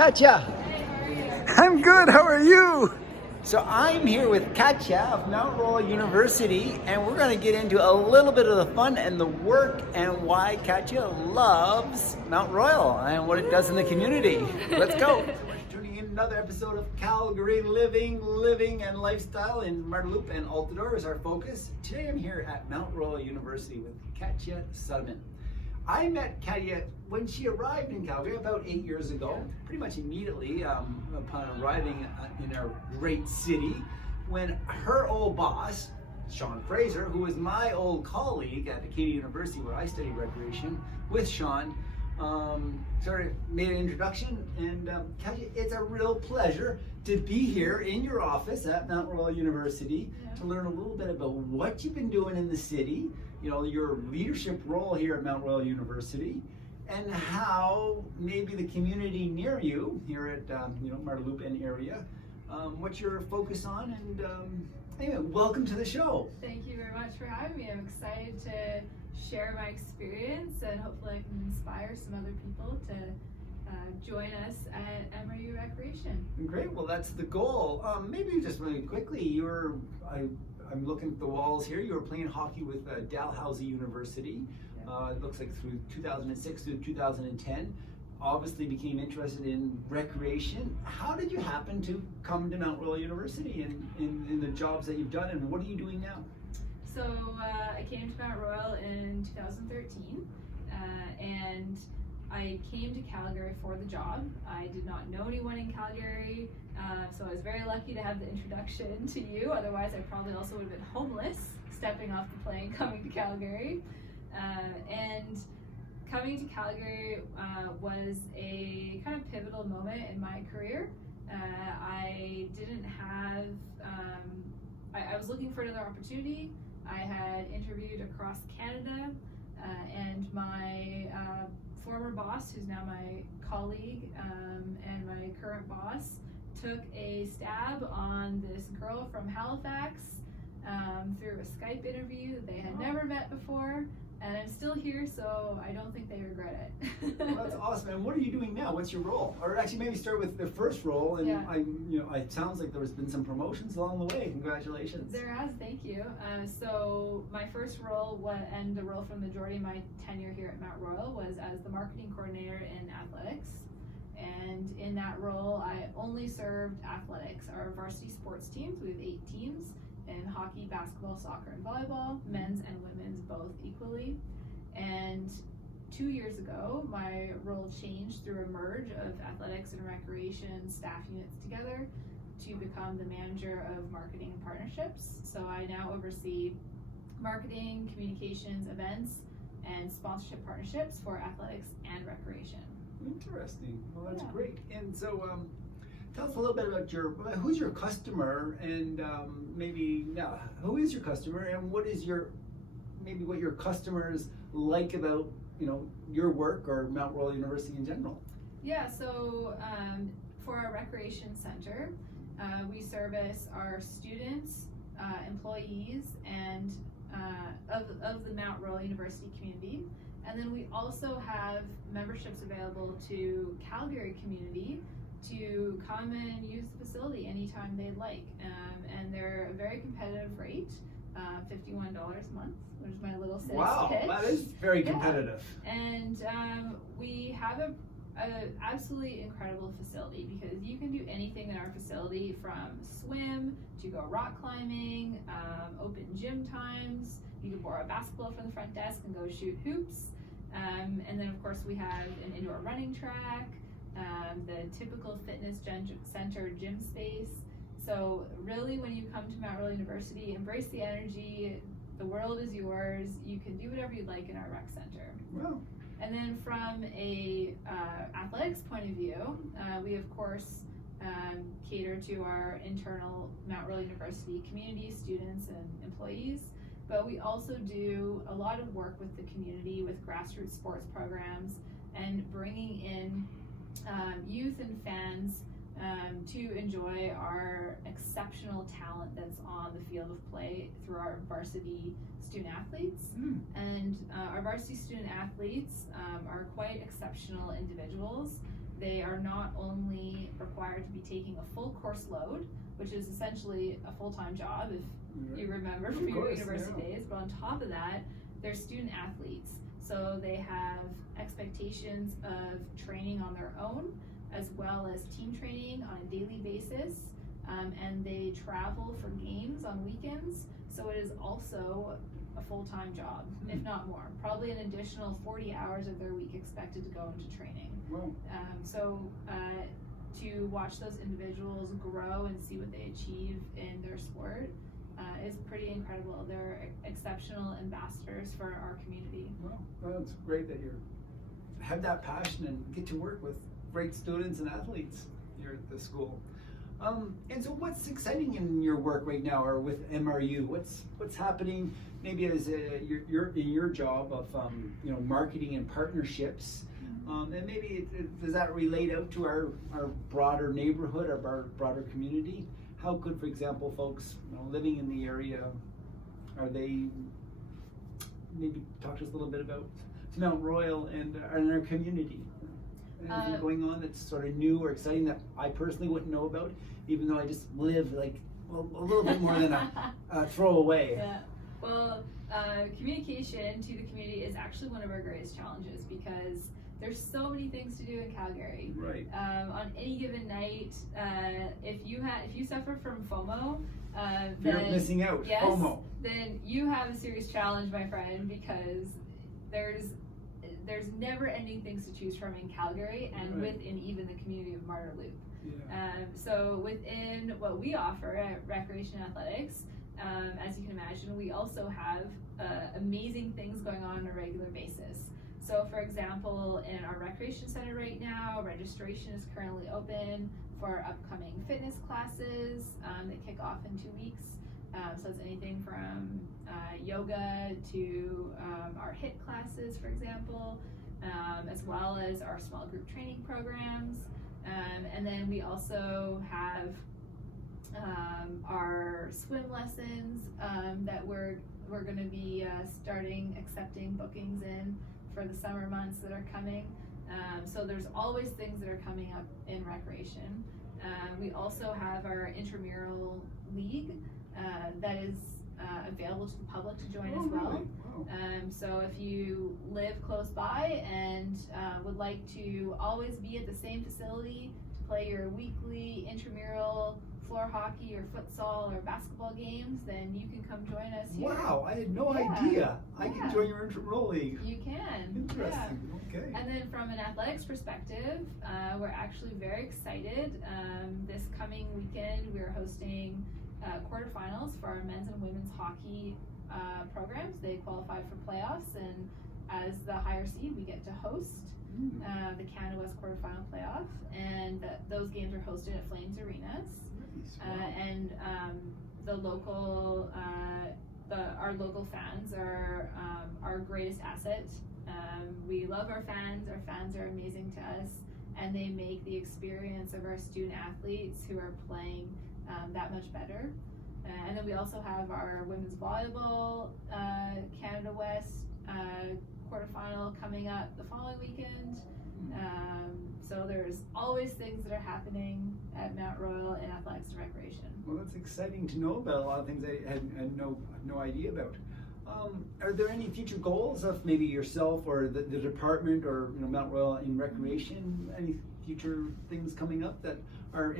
Katya. Hey, how are you? I'm good. How are you? So I'm here with Katya of Mount Royal University, and we're going to get into a little bit of the fun and the work and why Katya loves Mount Royal and what it does in the community. Let's go. Tuning in another episode of Calgary Living and Lifestyle in Marteloup and Altadore is our focus. Today I'm here at Mount Royal University with Katya Sodamin. I met Katya when she arrived in Calgary about 8 years ago, pretty much immediately upon arriving in our great city, when her old boss, Sean Fraser, who was my old colleague at Acadia University where I studied recreation with Sean, sort of made an introduction. And Katya, it's a real pleasure to be here in your office at Mount Royal University to learn a little bit about what you've been doing in the city, you know, your leadership role here at Mount Royal University, and how maybe the community near you here at Marteloup and area, what you're focused on. And anyway, welcome to the show. Thank you very much for having me. I'm excited to share my experience, and hopefully I can inspire some other people to join us at MRU Recreation. Great. Well, that's the goal. Maybe just really quickly, I'm looking at the walls here. You were playing hockey with Dalhousie University. It looks like through 2006 through 2010. Obviously became interested in recreation. How did you happen to come to Mount Royal University and in the jobs that you've done, and what are you doing now? So I came to Mount Royal in 2013, and I came to Calgary for the job. I did not know anyone in Calgary, so I was very lucky to have the introduction to you. Otherwise, I probably also would have been homeless, stepping off the plane, coming to Calgary. And coming to Calgary was a kind of pivotal moment in my career. I didn't have, I was looking for another opportunity. I had interviewed across Canada, and my former boss, who's now my colleague and my current boss, took a stab on this girl from Halifax through a Skype interview that they had never met before. And I'm still here, so I don't think they regret it. Well, that's awesome. And what are you doing now? What's your role? Or actually, maybe start with the first role. And it sounds like there's been some promotions along the way. Congratulations. There has, thank you. So my first role and the role for the majority of my tenure here at Mount Royal was as the marketing coordinator in athletics. And in that role, I only served athletics, our varsity sports teams. We have 8 teams. In hockey, basketball, soccer, and volleyball, men's and women's both equally. And 2 years ago, my role changed through a merge of athletics and recreation staff units together to become the manager of marketing and partnerships. So I now oversee marketing, communications, events, and sponsorship partnerships for athletics and recreation. Interesting. Well, that's great. And so, tell us a little bit about who's your customer, and who is your customer, and what is what your customers like about your work or Mount Royal University in general? Yeah. So for our recreation center, we service our students, employees, and of the Mount Royal University community. And then we also have memberships available to Calgary community to come and use the facility anytime they'd like. And they're a very competitive rate, $51 a month, which is my little sales pitch. Wow, that is very competitive. And we have an absolutely incredible facility, because you can do anything in our facility, from swim to go rock climbing, open gym times. You can borrow a basketball from the front desk and go shoot hoops. And then of course we have an indoor running track, the typical fitness center gym space. So really, when you come to Mount Royal University, embrace the energy. The world is yours. You can do whatever you'd like in our rec center. Wow. And then from a athletics point of view, we of course cater to our internal Mount Royal University community, students and employees. But we also do a lot of work with the community with grassroots sports programs and bringing in youth and fans to enjoy our exceptional talent that's on the field of play through our varsity student athletes. And our varsity student athletes are quite exceptional individuals they are not only required to be taking a full course load, which is essentially a full-time job if you remember from your university days, but on top of that, they're student athletes. So they have expectations of training on their own, as well as team training on a daily basis, and they travel for games on weekends. So it is also a full-time job, if not more. Probably an additional 40 hours of their week expected to go into training. Wow. To watch those individuals grow and see what they achieve in their sport is pretty incredible. They're exceptional ambassadors for our community. Well, it's great that you have that passion and get to work with great students and athletes here at the school. And so what's exciting in your work right now, or with MRU? What's happening maybe as you're in your job of marketing and partnerships? And maybe does that relate out to our broader neighborhood, our broader community? How could, for example, folks living in the area, are they, maybe talk to us a little bit about Mount Royal and our community? Anything going on that's sort of new or exciting that I personally wouldn't know about, even though I just live a little bit more than a throwaway? Yeah. Well, communication to the community is actually one of our greatest challenges, because there's so many things to do in Calgary. Right. On any given night, if you suffer from FOMO, Fear of missing out. yes, FOMO. then you have a serious challenge, my friend, because there's never ending things to choose from in Calgary, and within even the community of Martyr Loop. Yeah. So within what we offer at Recreation Athletics, as you can imagine, we also have amazing things going on a regular basis. So for example, in our recreation center right now, registration is currently open for our upcoming fitness classes that kick off in 2 weeks. So it's anything from yoga to our HIIT classes, for example, as well as our small group training programs. And then we also have our swim lessons that we're going to be starting accepting bookings in for the summer months that are coming. So there's always things that are coming up in recreation. We also have our intramural league that is available to the public to join as well. Really? Wow. So if you live close by and would like to always be at the same facility to play your weekly intramural floor hockey or futsal or basketball games, then you can come join us here. Wow, I had no idea. I can join your intramural league. You can. Interesting. Okay. And then from an athletics perspective, we're actually very excited. This coming weekend, we're hosting quarterfinals for our men's and women's hockey programs. They qualified for playoffs, and as the higher seed, we get to host the Canada West quarterfinal playoff, and those games are hosted at Flames Arenas. And the local, our local fans are our greatest asset. We love our fans. Our fans are amazing to us, and they make the experience of our student athletes who are playing that much better. And then we also have our women's volleyball Canada West quarterfinal coming up the following weekend. So there's always things that are happening at Mount Royal in athletics and recreation. Well, that's exciting to know about. A lot of things I had no idea about. Are there any future goals of maybe yourself or the department or Mount Royal in recreation? Any future things coming up that our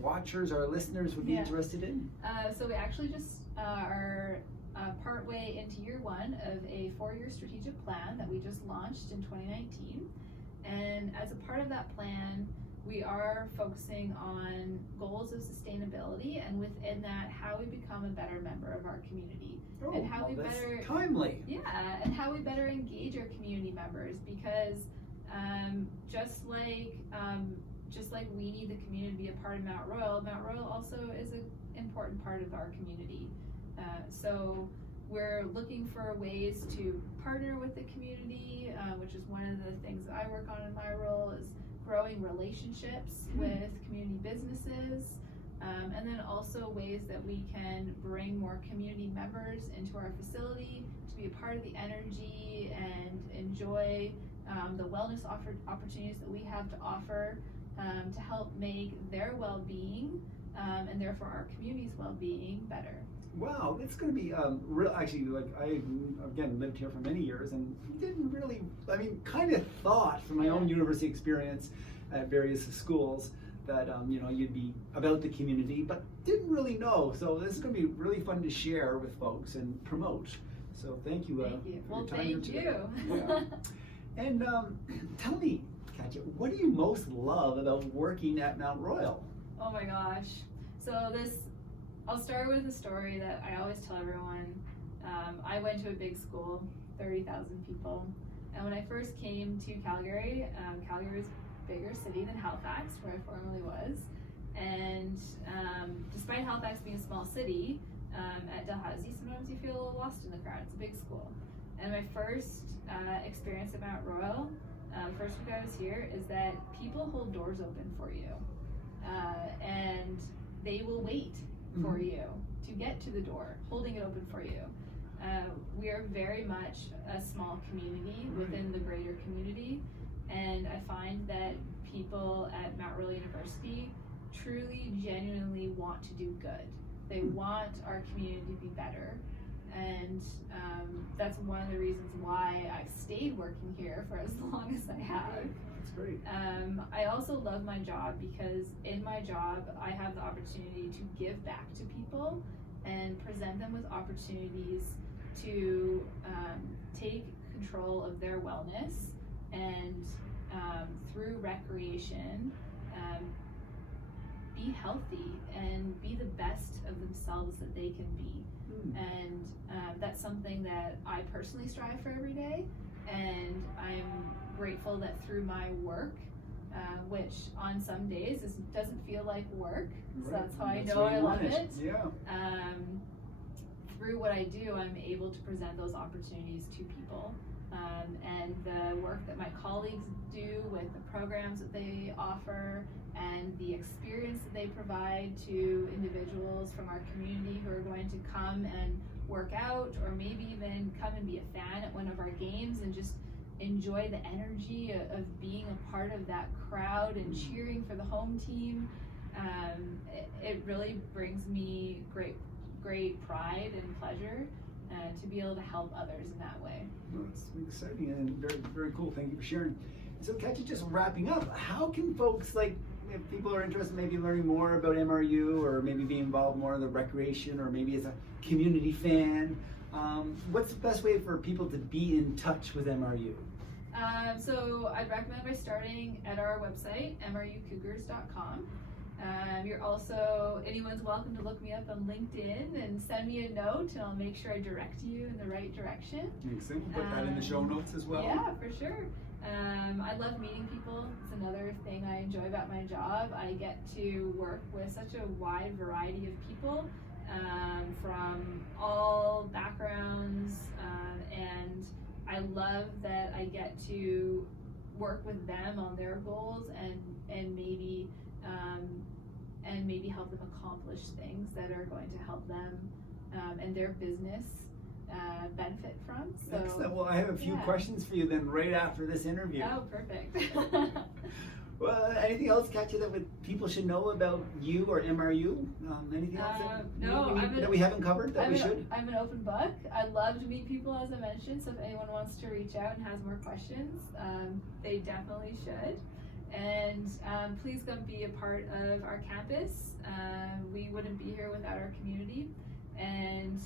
watchers, our listeners would be interested in? So we actually just are partway into year one of a 4-year strategic plan that we just launched in 2019. And as a part of that plan, we are focusing on goals of sustainability, and within that, how we become a better member of our community. And how we that's better timely. and how we better engage our community members, because just like we need the community to be a part of Mount Royal also is an important part of our community. So we're looking for ways to partner with the community, which is one of the things that I work on in my role, is growing relationships with community businesses, and then also ways that we can bring more community members into our facility to be a part of the energy and enjoy the wellness opportunities that we have to offer to help make their well-being and therefore our community's well-being better. Wow, it's going to be real. Actually, like I again lived here for many years and didn't really. I mean, kind of thought from my own university experience at various schools that you'd be about the community, but didn't really know. So this is going to be really fun to share with folks and promote. So thank you. Thank you. For Well, your time thank you. Yeah. And tell me, Katya, what do you most love about working at Mount Royal? Oh my gosh. So I'll start with a story that I always tell everyone. I went to a big school, 30,000 people. And when I first came to Calgary, Calgary is a bigger city than Halifax, where I formerly was. And despite Halifax being a small city, at Dalhousie, sometimes you feel a little lost in the crowd. It's a big school. And my first experience at Mount Royal, first week I was here, is that people hold doors open for you. And they will wait for you to get to the door, holding it open for you. We are very much a small community within the greater community, and I find that people at Mount Royal University truly, genuinely want to do good. They want our community to be better, and that's one of the reasons why I've stayed working here for as long as I have. That's great. I also love my job because in my job I have the opportunity to give back to people and present them with opportunities to take control of their wellness and through recreation be healthy and be the best of themselves that they can be. And that's something that I personally strive for every day, and I'm grateful that through my work, which on some days doesn't feel like work, so that's how I know I love it. Yeah. Through what I do, I'm able to present those opportunities to people. And the work that my colleagues do with the programs that they offer and the experience that they provide to individuals from our community who are going to come and work out, or maybe even come and be a fan at one of our games and just enjoy the energy of being a part of that crowd and cheering for the home team. It really brings me great pride and pleasure to be able to help others in that way. Well, it's exciting and very, very cool. Thank you for sharing. So Katya, just wrapping up, how can folks, like, if people are interested maybe learning more about MRU or maybe be involved more in the recreation or maybe as a community fan, what's the best way for people to be in touch with MRU? So I'd recommend by starting at our website, mrucougars.com. Anyone's welcome to look me up on LinkedIn and send me a note, and I'll make sure I direct you in the right direction. Makes sense. Put that in the show notes as well. Yeah, for sure. I love meeting people. It's another thing I enjoy about my job. I get to work with such a wide variety of people from all backgrounds, and I love that I get to work with them on their goals and maybe help them accomplish things that are going to help them and their business benefit from. So, excellent. Well, I have a few questions for you then right after this interview. Oh, perfect. Well, anything else, Katya, that people should know about you or MRU? Anything else that we haven't covered that we should? I'm an open book. I love to meet people, as I mentioned, so if anyone wants to reach out and has more questions, they definitely should. And please come be a part of our campus. We wouldn't be here without our community. And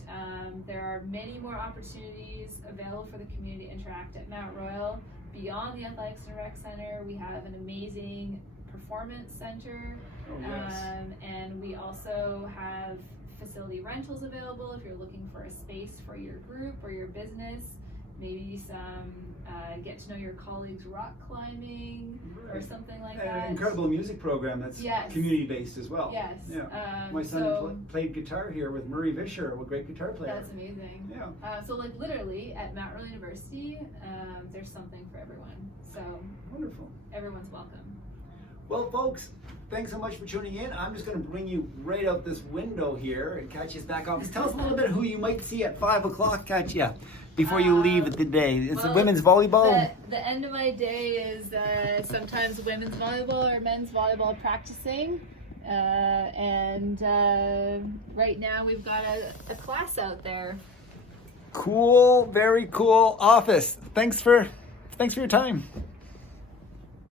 there are many more opportunities available for the community to interact at Mount Royal. Beyond the Athletics and Rec Center, we have an amazing performance center. Oh, yes. And we also have facility rentals available if you're looking for a space for your group or your business. Maybe some get to know your colleagues rock climbing or something like that. An incredible music program that's community based as well. Yes. Yeah. My son played guitar here with Murray Vischer, a great guitar player. That's amazing. Yeah. So like literally at Mount Royal University, there's something for everyone. So wonderful. Everyone's welcome. Well, folks, thanks so much for tuning in. I'm just going to bring you right out this window here at Katya's back office. Tell us a little bit who you might see at 5 o'clock, Katya. before you leave the day? It's well, women's volleyball? The end of my day is sometimes women's volleyball or men's volleyball practicing. Right now we've got a class out there. Cool, very cool office. Thanks for your time.